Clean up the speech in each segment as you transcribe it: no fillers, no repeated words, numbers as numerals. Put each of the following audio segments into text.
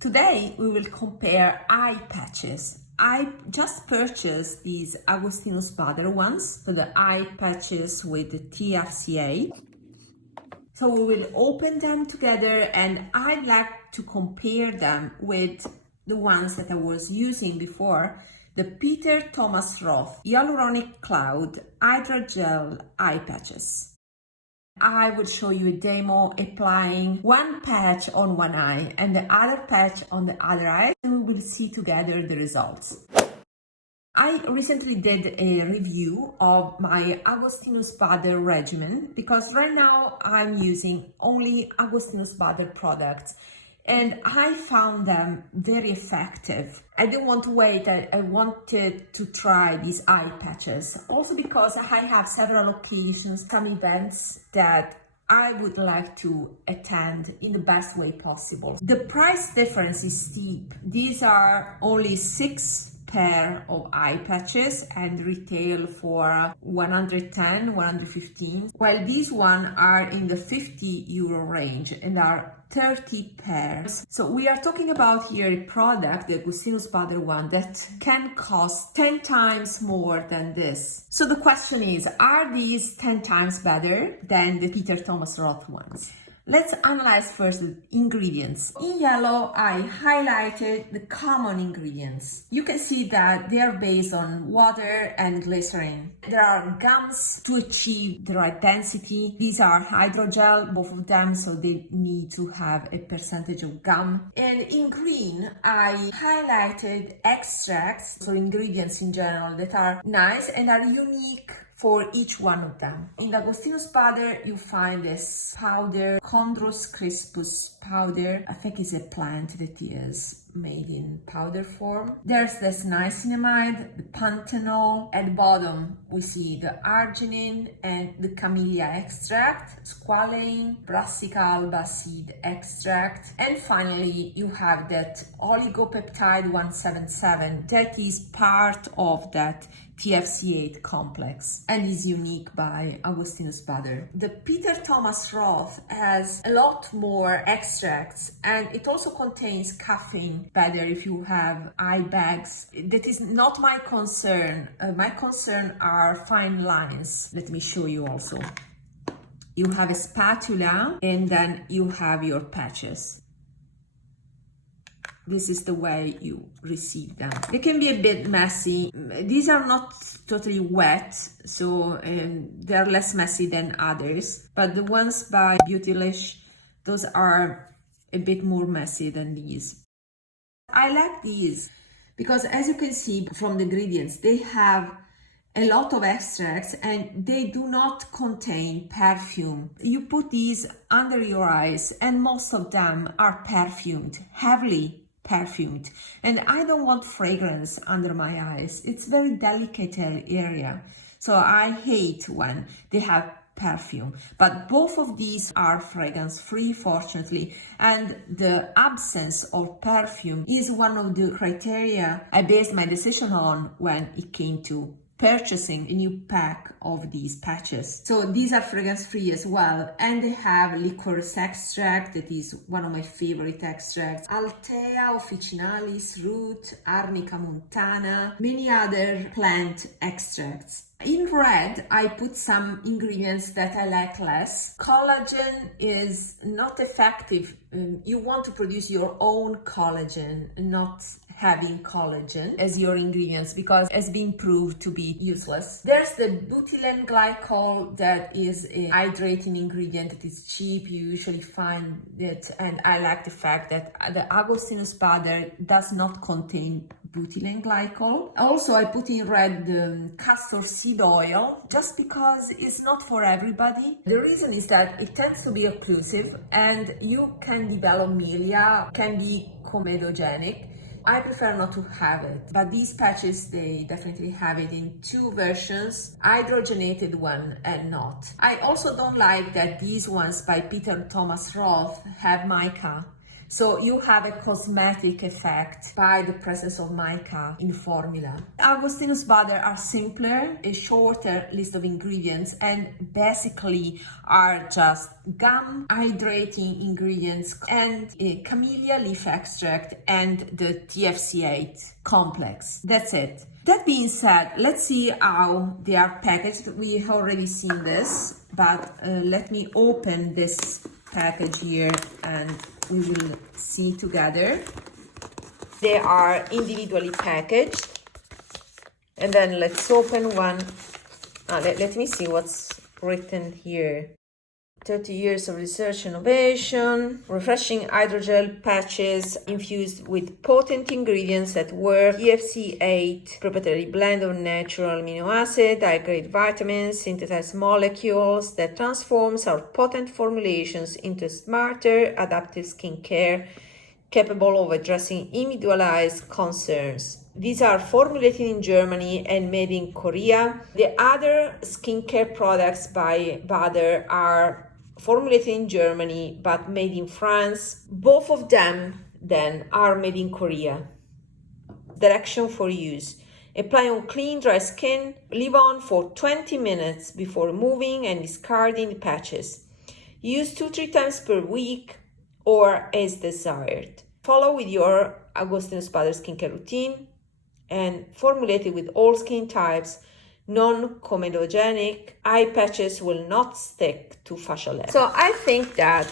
Today we will compare eye patches. I just purchased these Augustinus Bader ones, so the eye patches with the TFCA. So we will open them together and I'd like to compare them with the ones that I was using before, the Thomas Roth Hyaluronic Cloud Hydrogel eye patches. I will show you a demo applying one patch on one eye and the other patch on the other eye, and we will see together the results. I recently did a review of my Augustinus Bader regimen because right now I'm using only Augustinus Bader products and I found them very effective. I didn't want to wait, I wanted to try these eye patches. Also because I have several occasions, some events that I would like to attend in the best way possible. The price difference is steep. These are only 6 pair of eye patches and retail for 110, 115, while these ones are in the €50 range and are 30 pairs. So we are talking about here a product, the Augustinus Bader one, that can cost 10 times more than this. So the question is, are these 10 times better than the Thomas Roth ones? Let's analyze first the ingredients. In yellow, I highlighted the common ingredients. You can see that they are based on water and glycerin. There are gums to achieve the right density. These are hydrogel, both of them, so they need to have a percentage of gum. And in green, I highlighted extracts, so ingredients in general that are nice and are unique for each one of them. In Augustinus Bader, you find this powder, Chondrus crispus powder. I think it's a plant that is made in powder form. There's this niacinamide, the panthenol. At the bottom, we see the arginine and the camellia extract, squalane, brassica alba seed extract. And finally, you have that oligopeptide 177 that is part of that TFC8 complex and is unique by Augustinus Bader. The Thomas Roth has a lot more extracts and it also contains caffeine, better if you have eye bags. That is not my concern. My concern are fine lines. Let me show you also. You have a spatula and then you have your patches. This is the way you receive them. They can be a bit messy. These are not totally wet, so they're less messy than others. But the ones by Beautylish, those are a bit more messy than these. I like these because, as you can see from the ingredients, they have a lot of extracts and they do not contain perfume. You put these under your eyes and most of them are perfumed, heavily perfumed, and I don't want fragrance under my eyes. It's very delicate area, so I hate when they have perfume. But both of these are fragrance free, fortunately, and the absence of perfume is one of the criteria I based my decision on when it came to purchasing a new pack of these patches. So these are fragrance free as well, and they have licorice extract, that is one of my favorite extracts, Altea officinalis root, Arnica montana, many other plant extracts. In red, I put some ingredients that I like less. Collagen is not effective. You want to produce your own collagen, not having collagen as your ingredients because it's been proved to be useless. There's the butylene glycol that is a hydrating ingredient that is cheap. You usually find it, and I like the fact that the Augustinus Bader does not contain butylene glycol. Also, I put in red the castor seed oil just because it's not for everybody. The reason is that it tends to be occlusive and you can develop milia, can be comedogenic. I prefer not to have it, but these patches, they definitely have it in 2 versions, hydrogenated one and not. I also don't like that these ones by Thomas Roth have mica. So you have a cosmetic effect by the presence of mica in formula. Augustinus Bader are simpler, a shorter list of ingredients, and basically are just gum, hydrating ingredients, and a camellia leaf extract and the TFC8 complex. That's it. That being said, let's see how they are packaged. We already seen this, but let me open this package here and we will see together. They are individually packaged. And then let's open one. Let me see what's written here. 30 years of research and innovation, refreshing hydrogel patches infused with potent ingredients that work, EFC8, proprietary blend of natural amino acid, high-grade vitamins, synthesized molecules that transforms our potent formulations into smarter, adaptive skincare capable of addressing individualized concerns. These are formulated in Germany and made in Korea. The other skincare products by Bader are formulated in Germany but made in France. Both of them then are made in Korea. Direction for use. Apply on clean, dry skin. Leave on for 20 minutes before removing and discarding the patches. Use 2-3 times per week or as desired. Follow with your Augustinus Bader skincare routine and formulate it with all skin types. Non-comedogenic eye patches will not stick to facial layer. So I think that,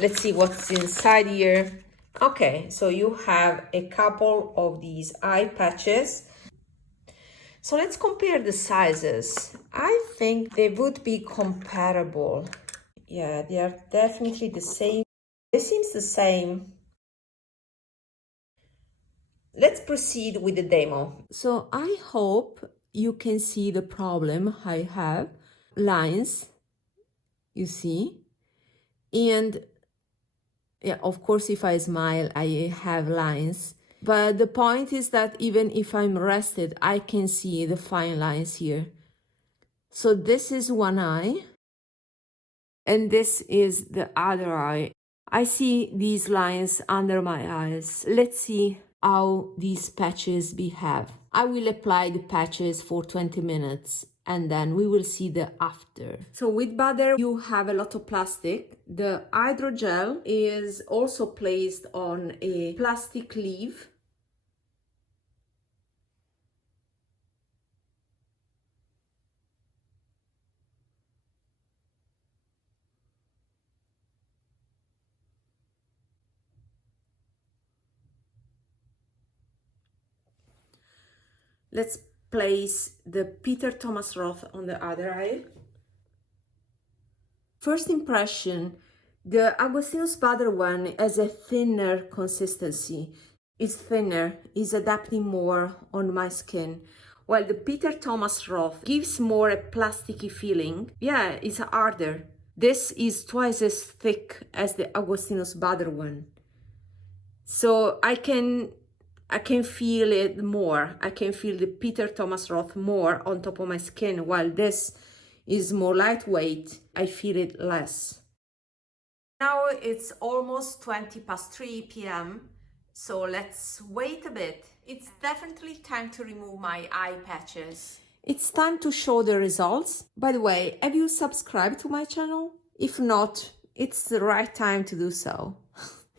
let's see what's inside here. Okay, so you have a couple of these eye patches. So let's compare the sizes. I think they would be comparable. Yeah, they are definitely the same. It seems the same. Let's proceed with the demo. So I hope you can see the problem I have. Lines, you see. And yeah, of course, if I smile, I have lines. But the point is that even if I'm rested, I can see the fine lines here. So this is one eye. And this is the other eye. I see these lines under my eyes. Let's see how these patches behave. I will apply the patches for 20 minutes and then we will see the after. So with Bader, you have a lot of plastic. The hydrogel is also placed on a plastic leaf. Let's place the Thomas Roth on the other eye. First impression, the Augustinus Bader one has a thinner consistency. It's thinner, it's adapting more on my skin. While the Thomas Roth gives more a plasticky feeling. Yeah, it's harder. This is twice as thick as the Augustinus Bader one. So I can feel it more. I can feel the Thomas Roth more on top of my skin, while this is more lightweight. I feel it less. Now it's almost 3 p.m. So let's wait a bit. It's definitely time to remove my eye patches. It's time to show the results. By the way, have you subscribed to my channel? If not, it's the right time to do so.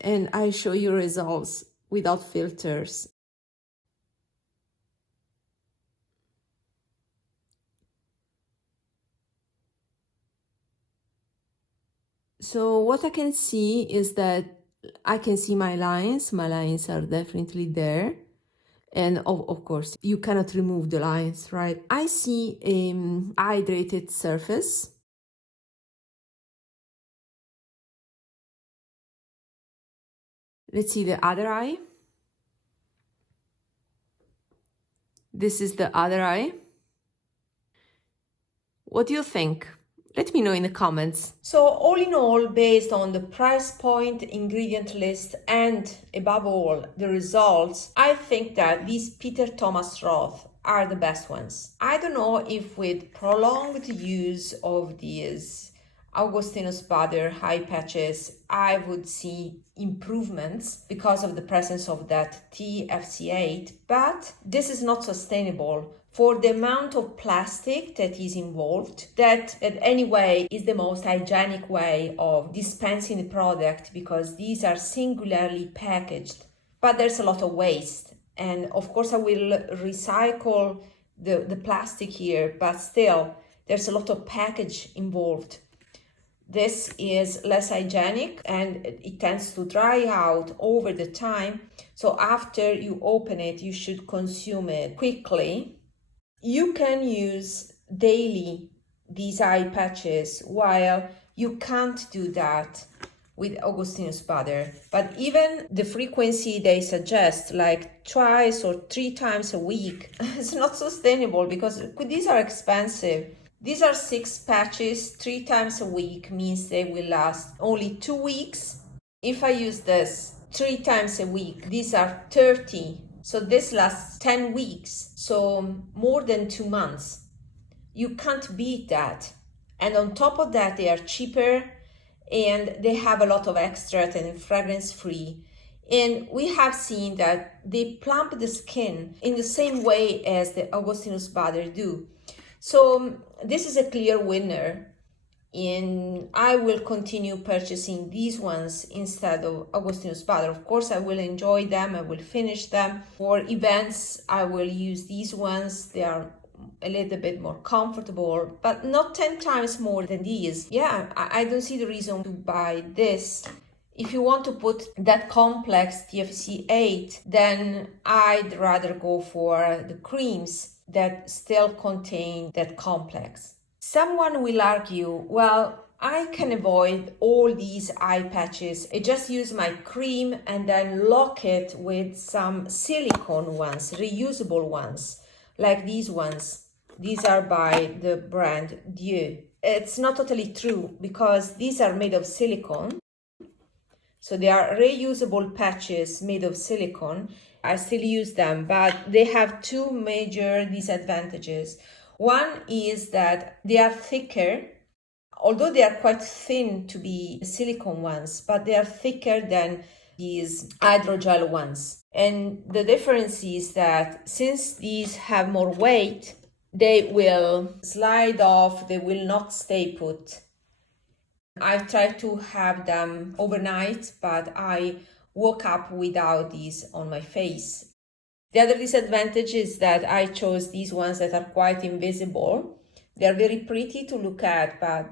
And I show you results without filters. So what I can see is that I can see my lines. My lines are definitely there. And of course, you cannot remove the lines, right? I see a hydrated surface. Let's see the other eye. This is the other eye. What do you think? Let me know in the comments. So all in all, based on the price point, ingredient list, and above all, the results, I think that these Thomas Roth are the best ones. I don't know if with prolonged use of these Augustinus Bader eye patches, I would see improvements because of the presence of that TFC8, but this is not sustainable for the amount of plastic that is involved. That anyway is the most hygienic way of dispensing the product, because these are singularly packaged, but there's a lot of waste. And of course I will recycle the plastic here, but still there's a lot of package involved. This is less hygienic and it tends to dry out over the time. So after you open it, you should consume it quickly. You can use daily these eye patches, while you can't do that with Augustinus Bader. But even the frequency they suggest, like twice or 3 times a week, it's not sustainable because these are expensive. These are 6 patches, 3 times a week means they will last only 2 weeks. If I use this 3 times a week, these are 30. So this lasts 10 weeks, so more than 2 months. You can't beat that. And on top of that, they are cheaper and they have a lot of extract and fragrance free. And we have seen that they plump the skin in the same way as the Augustinus Bader do. So this is a clear winner, and I will continue purchasing these ones instead of Augustinus Bader. Of course, I will enjoy them, I will finish them. For events, I will use these ones. They are a little bit more comfortable, but not 10 times more than these. Yeah, I don't see the reason to buy this. If you want to put that complex TFC8, then I'd rather go for the creams that still contain that complex. Someone will argue, well, I can avoid all these eye patches. I just use my cream and then lock it with some silicone ones, reusable ones, like these ones. These are by the brand Dieux. It's not totally true, because these are made of silicone. So they are reusable patches made of silicone. I still use them, but they have 2 major disadvantages. One is that they are thicker, although they are quite thin to be silicone ones, but they are thicker than these hydrogel ones. And the difference is that since these have more weight, they will slide off, they will not stay put. I tried to have them overnight, but I woke up without these on my face. The other disadvantage is that I chose these ones that are quite invisible. They're very pretty to look at, but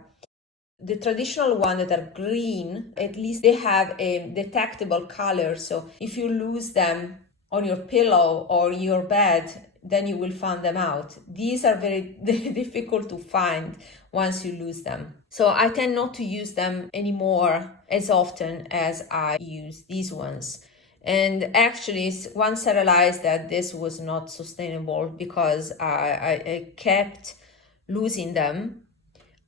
the traditional ones that are green, at least they have a detectable color. So if you lose them on your pillow or your bed, then you will find them out. These are very difficult to find once you lose them. So I tend not to use them anymore as often as I use these ones. And actually, once I realized that this was not sustainable because I kept losing them,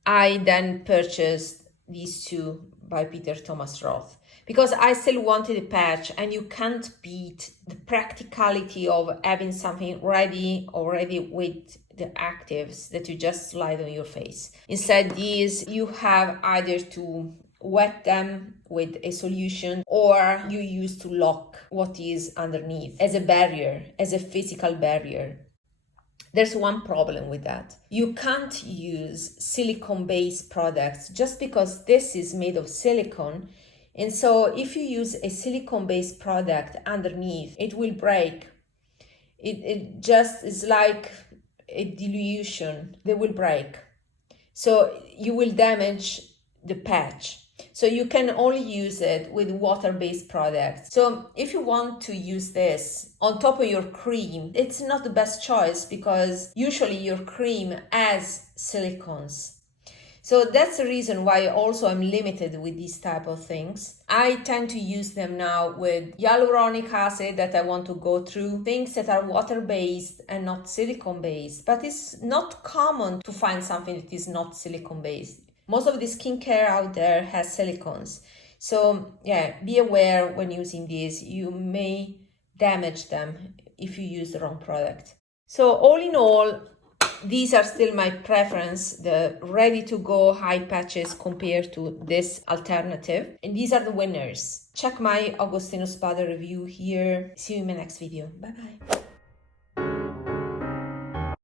I then purchased these 2 by Thomas Roth, because I still wanted a patch, and you can't beat the practicality of having something ready already with the actives that you just slide on your face. Instead, these you have either to wet them with a solution, or you use to lock what is underneath as a barrier, as a physical barrier. There's one problem with that. You can't use silicone-based products just because this is made of silicone. And so if you use a silicone-based product underneath, it will break. It just is like a dilution. They will break. So you will damage the patch. So you can only use it with water-based products. So if you want to use this on top of your cream, it's not the best choice, because usually your cream has silicones. So that's the reason why also I'm limited with these type of things. I tend to use them now with hyaluronic acid that I want to go through, things that are water-based and not silicone-based. But it's not common to find something that is not silicone-based. Most of the skincare out there has silicones. So yeah, be aware when using these. You may damage them if you use the wrong product. So all in all, these are still my preference, the ready-to-go high patches compared to this alternative. And these are the winners. Check my Augustinus Bader review here. See you in my next video. Bye-bye.